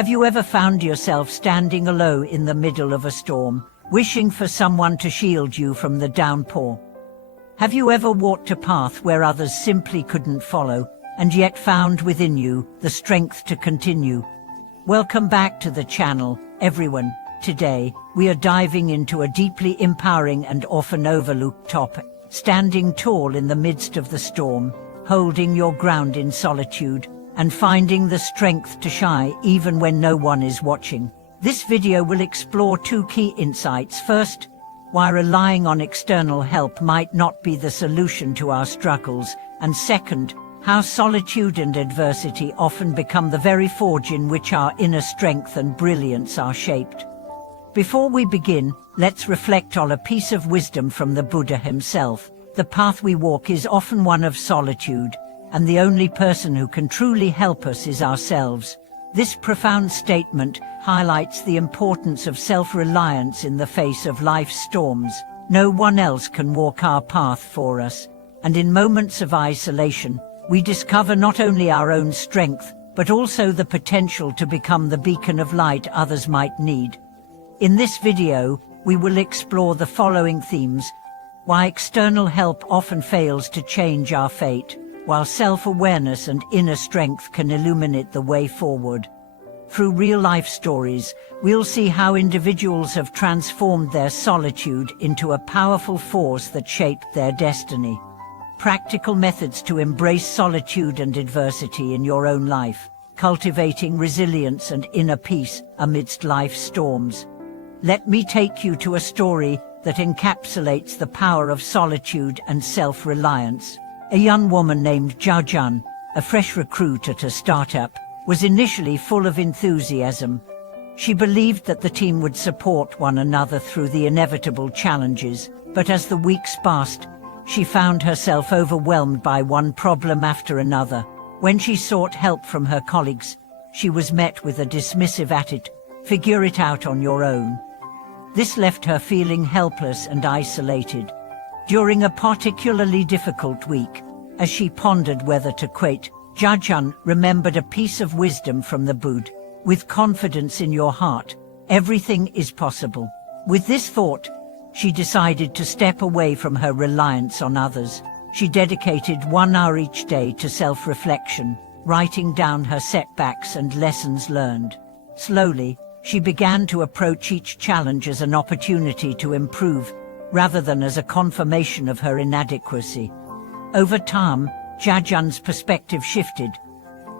Have you ever found yourself standing alone in the middle of a storm, wishing for someone to shield you from the downpour? Have you ever walked a path where others simply couldn't follow, and yet found within you the strength to continue? Welcome back to the channel, everyone. Today, we are diving into a deeply empowering and often overlooked topic: standing tall in the midst of the storm, holding your ground in solitude, and finding the strength to shine even when no one is watching. This video will explore two key insights. First, why relying on external help might not be the solution to our struggles, and second, how solitude and adversity often become the very forge in which our inner strength and brilliance are shaped. Before we begin, let's reflect on a piece of wisdom from the Buddha himself. The path we walk is often one of solitude, and the only person who can truly help us is ourselves. This profound statement highlights the importance of self-reliance in the face of life's storms. No one else can walk our path for us, and in moments of isolation, we discover not only our own strength, but also the potential to become the beacon of light others might need. In this video, we will explore the following themes: why external help often fails to change our fate, while self-awareness and inner strength can illuminate the way forward. Through real-life stories, we'll see how individuals have transformed their solitude into a powerful force that shaped their destiny. Practical methods to embrace solitude and adversity in your own life, cultivating resilience and inner peace amidst life's storms. Let me take you to a story that encapsulates the power of solitude and self-reliance. A young woman named Jia, a fresh recruit at a startup, was initially full of enthusiasm. She believed that the team would support one another through the inevitable challenges, but as the weeks passed, she found herself overwhelmed by one problem after another. When she sought help from her colleagues, she was met with a dismissive attitude: "Figure it out on your own." This left her feeling helpless and isolated. During a particularly difficult week, as she pondered whether to quit, Jia remembered a piece of wisdom from the Buddha: "With confidence in your heart, everything is possible." With this thought, she decided to step away from her reliance on others. She dedicated 1 hour each day to self-reflection, writing down her setbacks and lessons learned. Slowly, she began to approach each challenge as an opportunity to improve, rather than as a confirmation of her inadequacy. Over time, Jia's perspective shifted.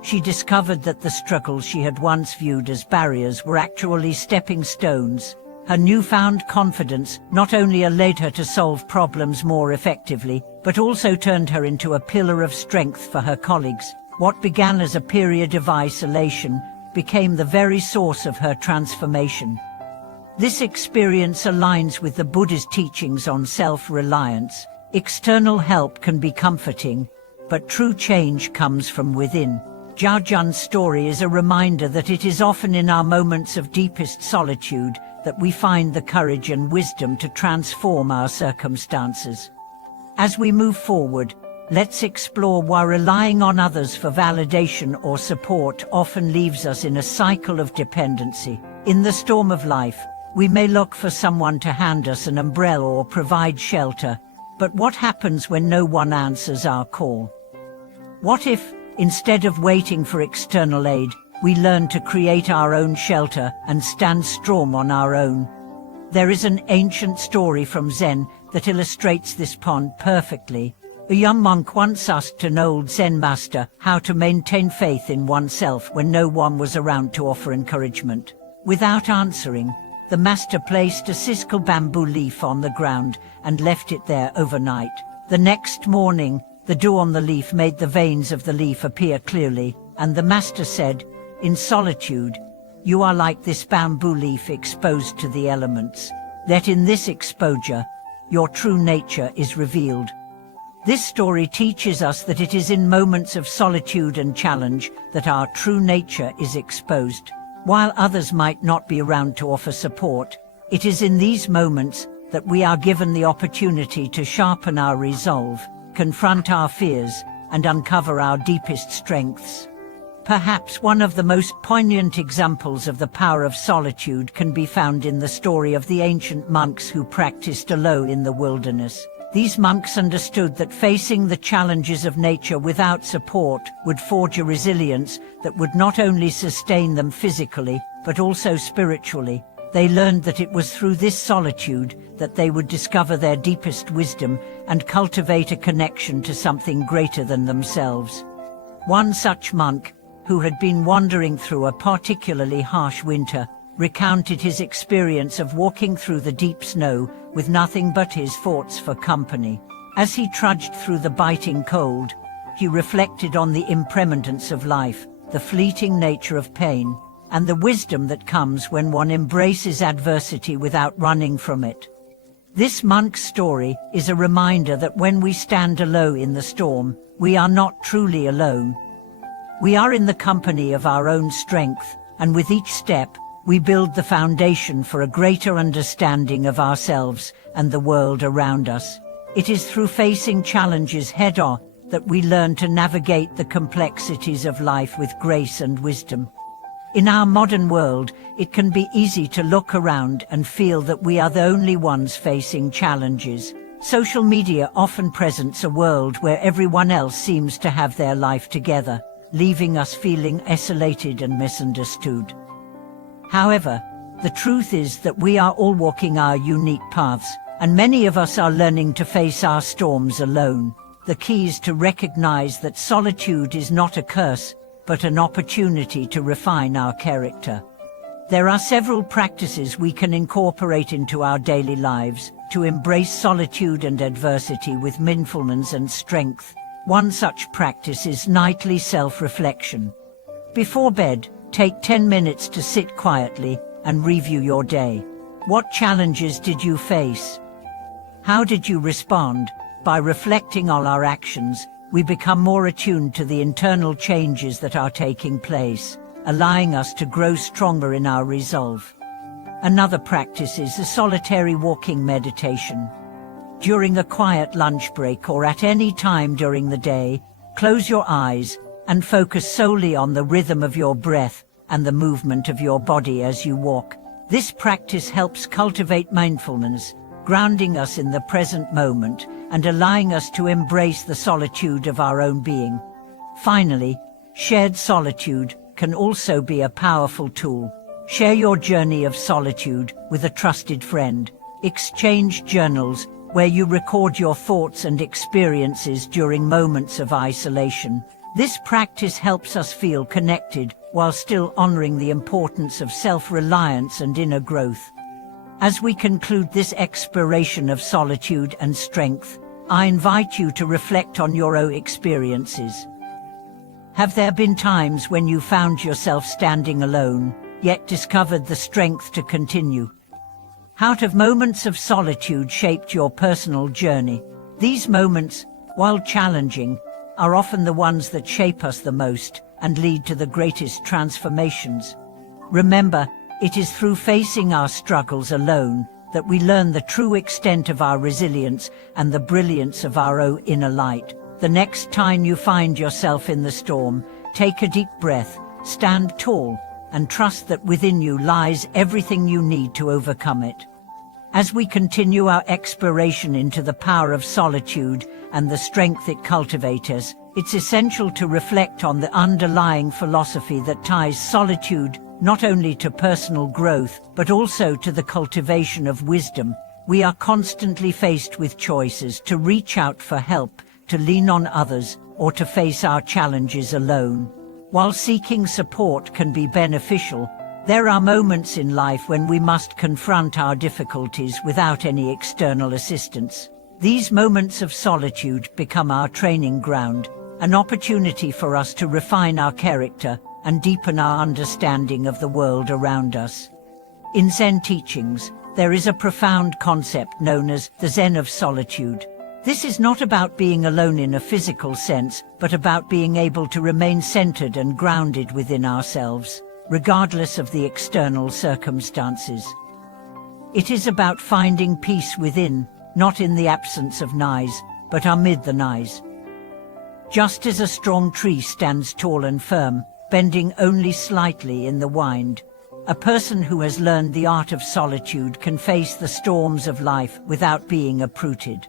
She discovered that the struggles she had once viewed as barriers were actually stepping stones. Her newfound confidence not only allowed her to solve problems more effectively, but also turned her into a pillar of strength for her colleagues. What began as a period of isolation became the very source of her transformation. This experience aligns with the Buddha's teachings on self-reliance. External help can be comforting, but true change comes from within. Jia's story is a reminder that it is often in our moments of deepest solitude that we find the courage and wisdom to transform our circumstances. As we move forward, let's explore why relying on others for validation or support often leaves us in a cycle of dependency. In the storm of life, we may look for someone to hand us an umbrella or provide shelter, but what happens when no one answers our call? What if, instead of waiting for external aid, we learn to create our own shelter and stand strong on our own? There is an ancient story from Zen that illustrates this point perfectly. A young monk once asked an old Zen master how to maintain faith in oneself when no one was around to offer encouragement. Without answering, the master placed a siskel bamboo leaf on the ground and left it there overnight. The next morning, the dew on the leaf made the veins of the leaf appear clearly, and the master said, "In solitude, you are like this bamboo leaf exposed to the elements. That in this exposure, your true nature is revealed." This story teaches us that it is in moments of solitude and challenge that our true nature is exposed. While others might not be around to offer support, it is in these moments that we are given the opportunity to sharpen our resolve, confront our fears, and uncover our deepest strengths. Perhaps one of the most poignant examples of the power of solitude can be found in the story of the ancient monks who practiced alone in the wilderness. These monks understood that facing the challenges of nature without support would forge a resilience that would not only sustain them physically, but also spiritually. They learned that it was through this solitude that they would discover their deepest wisdom and cultivate a connection to something greater than themselves. One such monk, who had been wandering through a particularly harsh winter, recounted his experience of walking through the deep snow with nothing but his thoughts for company. As he trudged through the biting cold, he reflected on the impermanence of life, the fleeting nature of pain, and the wisdom that comes when one embraces adversity without running from it. This monk's story is a reminder that when we stand alone in the storm, we are not truly alone. We are in the company of our own strength, and with each step, we build the foundation for a greater understanding of ourselves and the world around us. It is through facing challenges head-on that we learn to navigate the complexities of life with grace and wisdom. In our modern world, it can be easy to look around and feel that we are the only ones facing challenges. Social media often presents a world where everyone else seems to have their life together, leaving us feeling isolated and misunderstood. However, the truth is that we are all walking our unique paths, and many of us are learning to face our storms alone. The key is to recognize that solitude is not a curse, but an opportunity to refine our character. There are several practices we can incorporate into our daily lives to embrace solitude and adversity with mindfulness and strength. One such practice is nightly self-reflection. Before bed, take 10 minutes to sit quietly and review your day. What challenges did you face? How did you respond? By reflecting on our actions, we become more attuned to the internal changes that are taking place, allowing us to grow stronger in our resolve. Another practice is a solitary walking meditation. During a quiet lunch break or at any time during the day, close your eyes and focus solely on the rhythm of your breath and the movement of your body as you walk. This practice helps cultivate mindfulness, grounding us in the present moment and allowing us to embrace the solitude of our own being. Finally, shared solitude can also be a powerful tool. Share your journey of solitude with a trusted friend. Exchange journals where you record your thoughts and experiences during moments of isolation. This practice helps us feel connected while still honoring the importance of self-reliance and inner growth. As we conclude this exploration of solitude and strength, I invite you to reflect on your own experiences. Have there been times when you found yourself standing alone, yet discovered the strength to continue? How have moments of solitude shaped your personal journey? These moments, while challenging, are often the ones that shape us the most and lead to the greatest transformations. Remember, it is through facing our struggles alone that we learn the true extent of our resilience and the brilliance of our own inner light. The next time you find yourself in the storm, take a deep breath, stand tall, and trust that within you lies everything you need to overcome it. As we continue our exploration into the power of solitude and the strength it cultivates, it's essential to reflect on the underlying philosophy that ties solitude not only to personal growth, but also to the cultivation of wisdom. We are constantly faced with choices to reach out for help, to lean on others, or to face our challenges alone. While seeking support can be beneficial, there are moments in life when we must confront our difficulties without any external assistance. These moments of solitude become our training ground, an opportunity for us to refine our character and deepen our understanding of the world around us. In Zen teachings, there is a profound concept known as the Zen of solitude. This is not about being alone in a physical sense, but about being able to remain centered and grounded within ourselves, regardless of the external circumstances. It is about finding peace within, not in the absence of noise, but amid the noise. Just as a strong tree stands tall and firm, bending only slightly in the wind. A person who has learned the art of solitude can face the storms of life without being uprooted.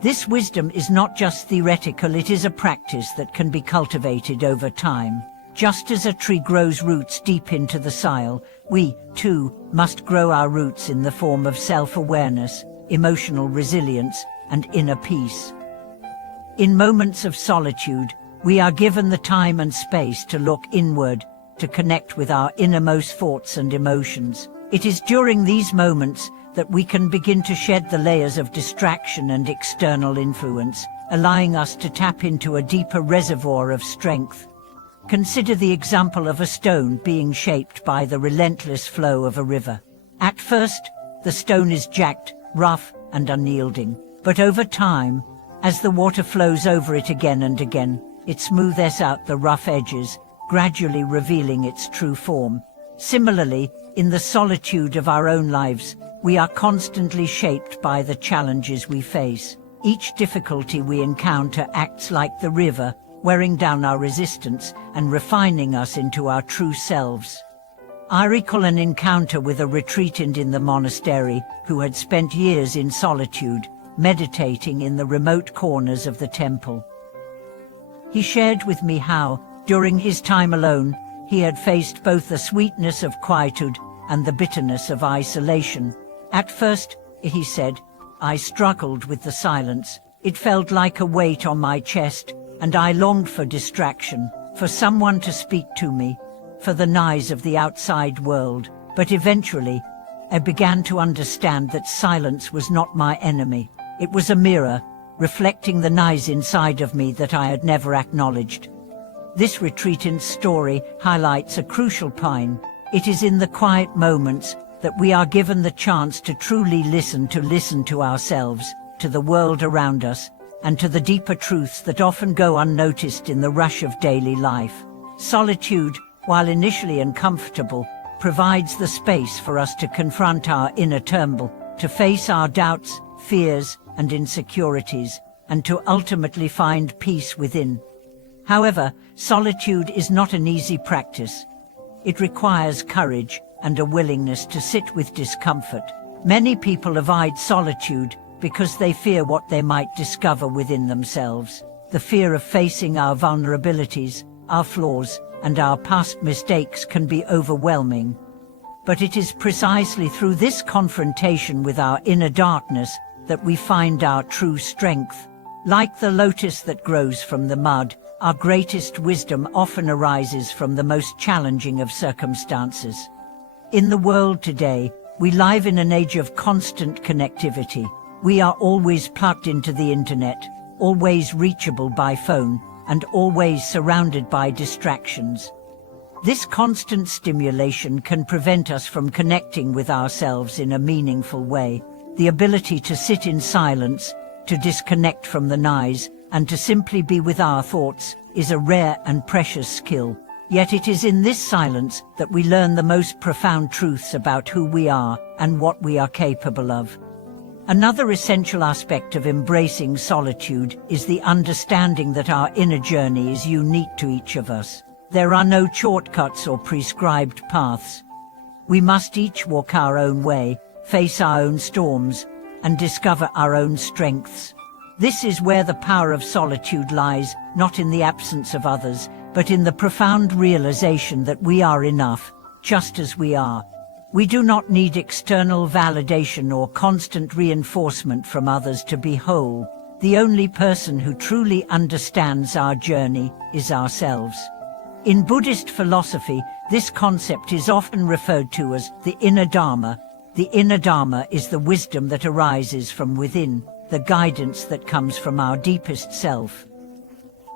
This wisdom is not just theoretical, it is a practice that can be cultivated over time. Just as a tree grows roots deep into the soil, we, too, must grow our roots in the form of self-awareness, emotional resilience, and inner peace. In moments of solitude, we are given the time and space to look inward, to connect with our innermost thoughts and emotions. It is during these moments that we can begin to shed the layers of distraction and external influence, allowing us to tap into a deeper reservoir of strength. Consider the example of a stone being shaped by the relentless flow of a river. At first, the stone is jagged, rough, and unyielding. But over time, as the water flows over it again and again, it smooths out the rough edges, gradually revealing its true form. Similarly, in the solitude of our own lives, we are constantly shaped by the challenges we face. Each difficulty we encounter acts like the river, wearing down our resistance and refining us into our true selves. I recall an encounter with a retreatant in the monastery who had spent years in solitude, meditating in the remote corners of the temple. He shared with me how, during his time alone, he had faced both the sweetness of quietude and the bitterness of isolation. At first, he said, I struggled with the silence. It felt like a weight on my chest, and I longed for distraction, for someone to speak to me, for the noise of the outside world. But eventually, I began to understand that silence was not my enemy. It was a mirror, reflecting the noise inside of me that I had never acknowledged. This retreatant's story highlights a crucial point. It is in the quiet moments that we are given the chance to truly listen to ourselves, to the world around us, and to the deeper truths that often go unnoticed in the rush of daily life. Solitude, while initially uncomfortable, provides the space for us to confront our inner turmoil, to face our doubts, fears, and insecurities, and to ultimately find peace within. However, solitude is not an easy practice. It requires courage and a willingness to sit with discomfort. Many people avoid solitude because they fear what they might discover within themselves. The fear of facing our vulnerabilities, our flaws, and our past mistakes can be overwhelming. But it is precisely through this confrontation with our inner darkness that we find our true strength. Like the lotus that grows from the mud, our greatest wisdom often arises from the most challenging of circumstances. In the world today, we live in an age of constant connectivity. We are always plugged into the internet, always reachable by phone, and always surrounded by distractions. This constant stimulation can prevent us from connecting with ourselves in a meaningful way. The ability to sit in silence, to disconnect from the noise, and to simply be with our thoughts is a rare and precious skill. Yet it is in this silence that we learn the most profound truths about who we are and what we are capable of. Another essential aspect of embracing solitude is the understanding that our inner journey is unique to each of us. There are no shortcuts or prescribed paths. We must each walk our own way, face our own storms, and discover our own strengths. This is where the power of solitude lies, not in the absence of others, but in the profound realization that we are enough, just as we are. We do not need external validation or constant reinforcement from others to be whole. The only person who truly understands our journey is ourselves. In Buddhist philosophy, this concept is often referred to as the inner Dharma. The inner Dharma is the wisdom that arises from within, the guidance that comes from our deepest self.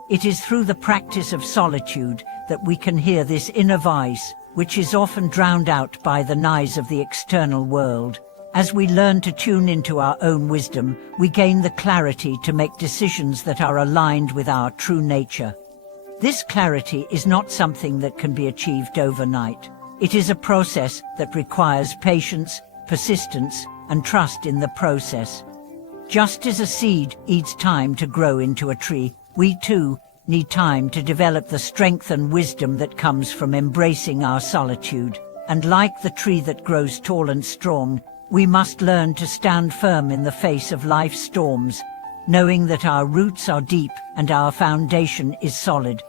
It is through the practice of solitude that we can hear this inner voice, which is often drowned out by the noise of the external world. As we learn to tune into our own wisdom, we gain the clarity to make decisions that are aligned with our true nature. This clarity is not something that can be achieved overnight. It is a process that requires patience, persistence, and trust in the process. Just as a seed needs time to grow into a tree, we too need time to develop the strength and wisdom that comes from embracing our solitude. And like the tree that grows tall and strong, we must learn to stand firm in the face of life's storms, knowing that our roots are deep and our foundation is solid.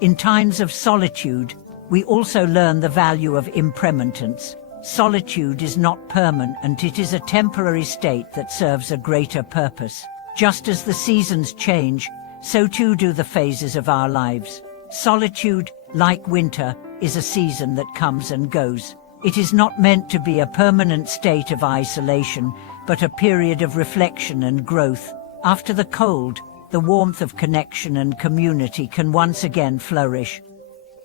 In times of solitude, we also learn the value of impermanence. Solitude is not permanent, it is a temporary state that serves a greater purpose. Just as the seasons change, so too do the phases of our lives. Solitude, like winter, is a season that comes and goes. It is not meant to be a permanent state of isolation, but a period of reflection and growth. After the cold, the warmth of connection and community can once again flourish.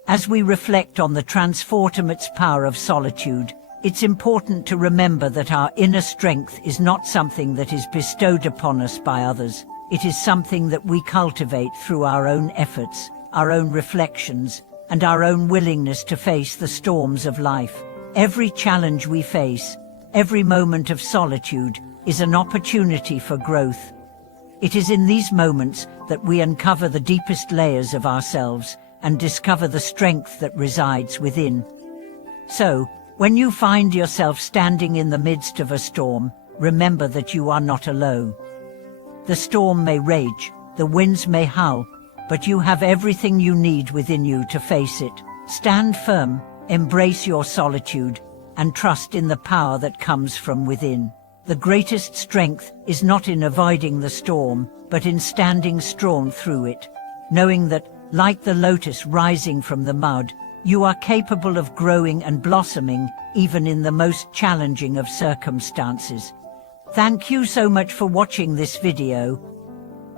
As we reflect on the transformative power of solitude, it's important to remember that our inner strength is not something that is bestowed upon us by others. It is something that we cultivate through our own efforts, our own reflections, and our own willingness to face the storms of life. Every challenge we face, every moment of solitude, is an opportunity for growth. It is in these moments that we uncover the deepest layers of ourselves and discover the strength that resides within. So, when you find yourself standing in the midst of a storm, remember that you are not alone. The storm may rage, the winds may howl, but you have everything you need within you to face it. Stand firm, embrace your solitude, and trust in the power that comes from within. The greatest strength is not in avoiding the storm, but in standing strong through it, knowing that, like the lotus rising from the mud, you are capable of growing and blossoming even in the most challenging of circumstances. Thank you so much for watching this video.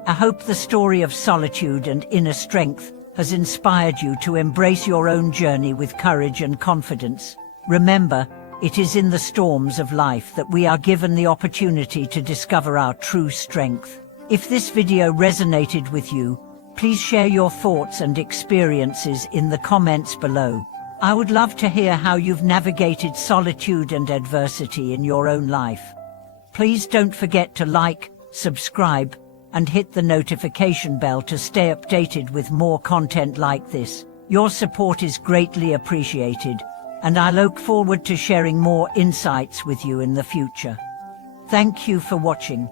I hope the story of solitude and inner strength has inspired you to embrace your own journey with courage and confidence. Remember, it is in the storms of life that we are given the opportunity to discover our true strength. If this video resonated with you, please share your thoughts and experiences in the comments below. I would love to hear how you've navigated solitude and adversity in your own life. Please don't forget to like, subscribe, and hit the notification bell to stay updated with more content like this. Your support is greatly appreciated, and I look forward to sharing more insights with you in the future. Thank you for watching.